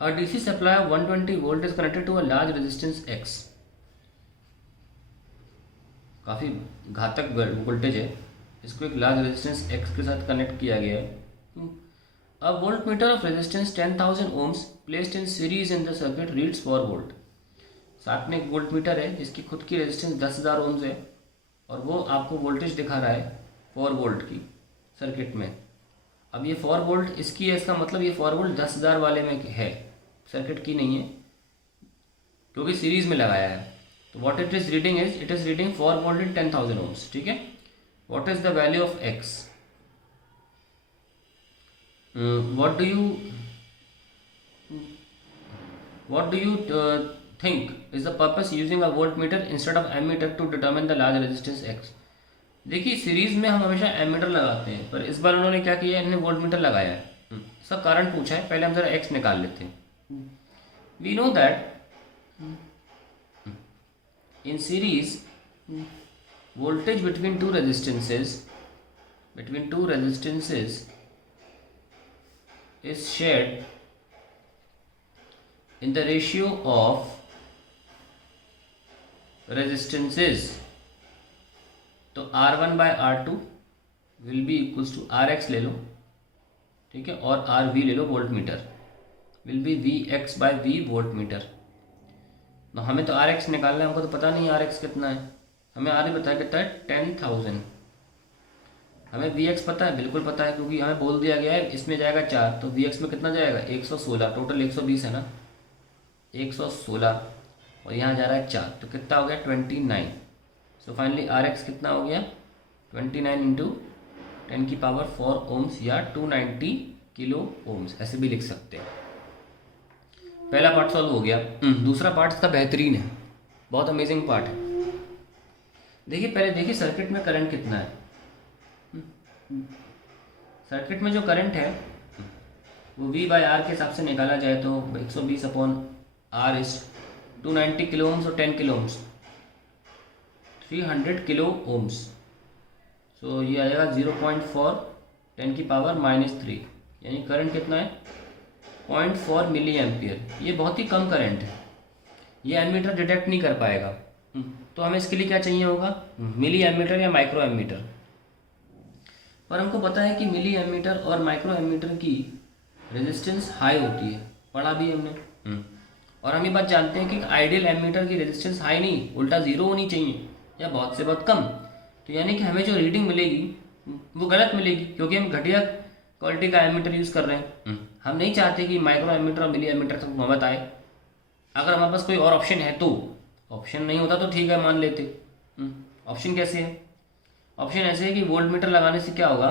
A DC supply of 120 volt is connected to a large resistance X. काफ़ी घातक voltage है, इसको एक लार्ज रेजिस्टेंस X के साथ कनेक्ट किया गया है। A voltmeter of resistance 10,000 ohms placed in series in the circuit reads 4 volt. साथ में एक वोल्ट मीटर है जिसकी खुद की रेजिस्टेंस 10,000 ओम्स है और वो आपको वोल्टेज दिखा रहा है 4 वोल्ट की सर्किट में। अब ये 4 वोल्ट इसकी है, इसका मतलब ये 4 वोल्ट 10,000 वाले में है, सर्किट की नहीं है क्योंकि सीरीज में लगाया है। तो what it is reading is, it is reading 4 volt in 10,000 ohms. ठीक है, what is the value of x? what do you think is the purpose using a voltmeter instead of ammeter to determine the large resistance X? देखिए series में हम हमेशा ammeter लगाते हैं, पर इस बार उन्होंने क्या किया है, इन्होंने वोल्टमीटर लगाया है। इसका कारण पूछा है, पहले हम जरा एक्स निकाल लेते हैं। We know that in series voltage between two resistances is shared in the ratio of resistances. तो R1 by R2 will be equals to RX ले लो, ठीक है, और RV ले लो, volt metre will be VX by V volt metre. तो हमें तो RX निकालना है, हमको तो पता नहीं RX कितना है, हमें RV बताया कितना है 10,000। हमें Vx पता है, बिल्कुल पता है, क्योंकि हमें बोल दिया गया है इसमें जाएगा 4, तो Vx में कितना जाएगा 116, टोटल 120 है ना, 116 और यहाँ जा रहा है 4, तो कितना हो गया 29। सो फाइनली Rx कितना हो गया 29 इंटू 10 की पावर 4 ओम्स या 290 किलो ओम्स, ऐसे भी लिख सकते हैं। पहला पार्ट सॉल्व हो गया। दूसरा पार्ट इसका बेहतरीन है, बहुत अमेजिंग पार्ट है। देखिए पहले देखिए सर्किट में करंट कितना है। सर्किट में जो करंट है वो V बाई आर के हिसाब से निकाला जाए तो 120 upon R is 290 kilo ohms और 10 kilo ohms 300 kilo ohms. So ये आ जाएगा 0.4 10 की पावर -3, यानी करंट कितना है 0.4 मिली एम्पियर। ये बहुत ही कम करंट है, ये एमीटर डिटेक्ट नहीं कर पाएगा। तो हमें इसके लिए क्या चाहिए होगा, मिली एमीटर या माइक्रो एमीटर। पर हमको पता है कि मिली एमीटर और माइक्रो एमीटर की रेजिस्टेंस हाई होती है, पढ़ा भी हमने। और हम ये बात जानते हैं कि आइडियल एमीटर की रेजिस्टेंस हाई नहीं, उल्टा ज़ीरो होनी चाहिए या बहुत से बहुत कम। तो यानी कि हमें जो रीडिंग मिलेगी वो गलत मिलेगी, क्योंकि हम घटिया क्वालिटी का एमीटर यूज़ कर रहे हैं। हम नहीं चाहते कि माइक्रो एमीटर और मिली एमीटर तक नौबत आए। अगर हमारे पास कोई और ऑप्शन है तो, ऑप्शन नहीं होता तो ठीक है मान लेते। ऑप्शन कैसे है, ऑप्शन ऐसे है कि वोल्ट मीटर लगाने से क्या होगा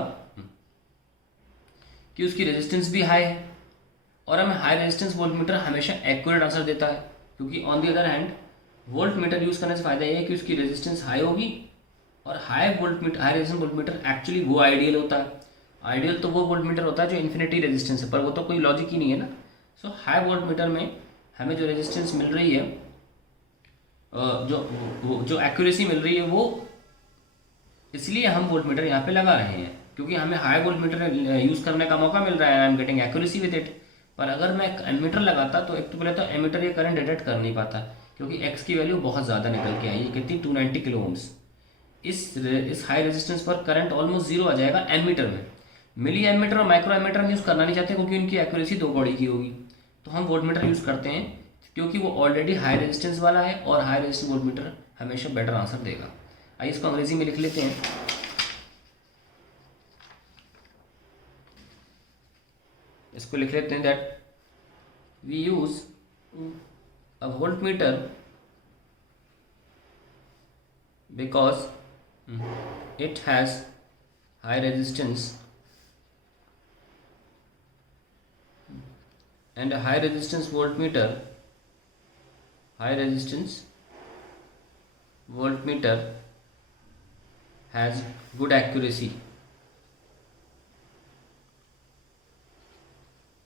कि उसकी रेजिस्टेंस भी हाई है, और हमें हाई रेजिस्टेंस वोल्ट मीटर हमेशा एक्यूरेट आंसर देता है, क्योंकि on the other hand volt meter use करने से फ़ायदा ये है कि उसकी रेजिस्टेंस हाई होगी, और high resistance volt meter actually वो आइडियल होता है। आइडियल तो वो वोल्ट मीटर होता है जो इन्फिनिटी रेजिस्टेंस है, पर वो तो कोई लॉजिक ही नहीं है ना। सो हाई वोल्ट मीटर में हमें जो रेजिस्टेंस मिल रही है, जो एक्यूरेसी मिल रही है, वो इसलिए हम वोल्ट मीटर यहाँ पे लगा रहे हैं, क्योंकि हमें हाई वोल्ट मीटर यूज़ करने का मौका मिल रहा है, I am getting accuracy with it. पर अगर मैं एमीटर लगाता तो एक तो पहले तो एमीटर ये करंट डिटेक्ट कर नहीं पाता, क्योंकि एक्स की वैल्यू बहुत ज़्यादा निकल के आई है, कितनी 290 किलो ओम्स। इस हाई रेजिस्टेंस पर करंट ऑलमोस्ट जीरो आ जाएगा एमीटर में। मिली एमीटर और माइक्रो एमीटर हम यूज़ करना नहीं चाहते, क्योंकि उनकी एक्यूरेसी 2 कौड़ी की होगी। तो हम वोल्ट मीटर यूज़ करते हैं क्योंकि वो ऑलरेडी हाई रेजिस्टेंस वाला है, और हाई रेजिस्टेंस वोल्ट मीटर हमेशा बेटर आंसर देगा। आइए इसको अंग्रेजी में लिख लेते हैं। इसको लिख लेते हैं that we use a voltmeter because it has high resistance, and a high resistance voltmeter has good accuracy.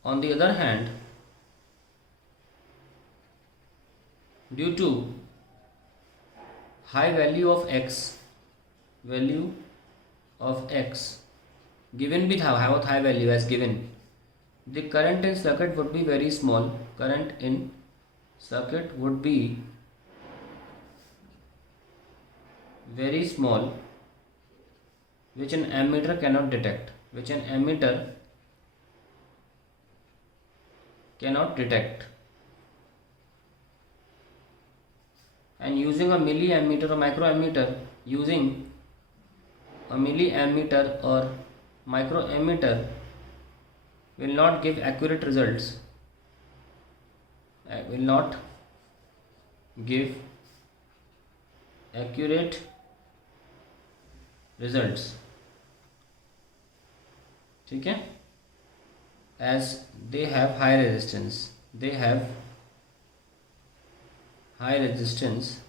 On the other hand, due to high value of x given भी था, high value as given, the current in circuit would be very small. Current in circuit would be very small, which an ammeter cannot detect, which an ammeter cannot detect. And using a milliammeter or microammeter, using a milliammeter or microammeter will not give accurate results, will not give accurate results, ठीक है, as they have high resistance, they have high resistance,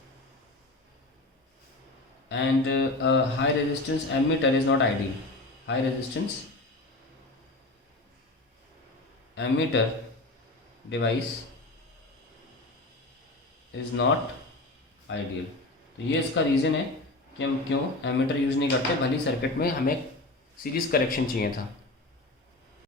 and a high resistance ammeter is not ideal. High resistance ammeter device is not ideal. तो ये इसका reason है कि हम क्यों ammeter use नहीं करते, भली सर्किट में हमें सीरीज़ करेक्शन चाहिए था.